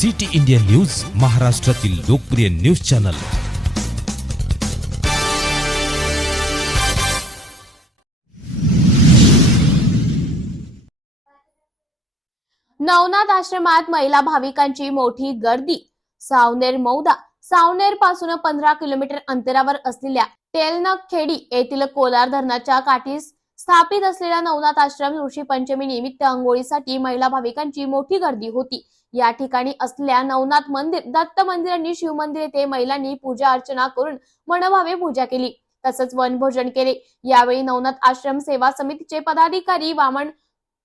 City India news, महाराष्ट्रातील लोकप्रिय news channel. Navnath आश्रमात महिला भाविकांची मोठी गर्दी। सावनेर मौदा सावनेर पासून 15 किलोमीटर अंतरावर असलेल्या तेलनखेडी येथील कोलार धरणाच्या काठी स्थापित असलेल्या नवनाथ आश्रम ऋषी पंचमी निमित्त अंघोळीसाठी महिला भाविकांची मोठी गर्दी होती। या ठिकाणी असलेल्या नवनाथ मंदिर, दत्त मंदिर आणि शिव मंदिर येथे महिलांनी पूजा अर्चना करून मनोभावे पूजा केली, तसंच वनभोजन केले। यावेळी नवनाथ आश्रम सेवा समितीचे पदाधिकारी वामन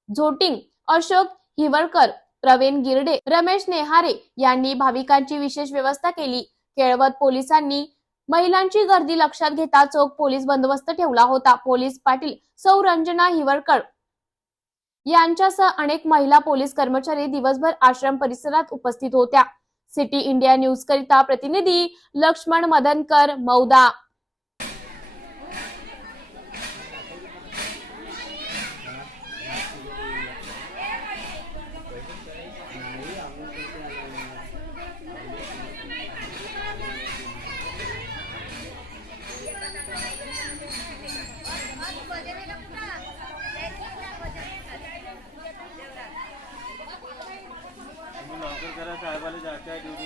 झोटिंग, अशोक हिवरकर, प्रवीण गिरडे, रमेश नेहारे यांनी भाविकांची विशेष व्यवस्था केली। केळवत पोलिसांनी महिलांची गर्दी लक्षात घेता चोख पोलीस बंदोबस्त ठेवला होता। पोलीस पाटील सौ रंजना हिवरकर यांच्यासह अनेक महिला पोलीस कर्मचारी दिवसभर आश्रम परिसरात उपस्थित होत्या। सिटी इंडिया न्यूज करिता प्रतिनिधी लक्ष्मण मदनकर, मौदा। साहेबाला जायचं आहे ड्युटी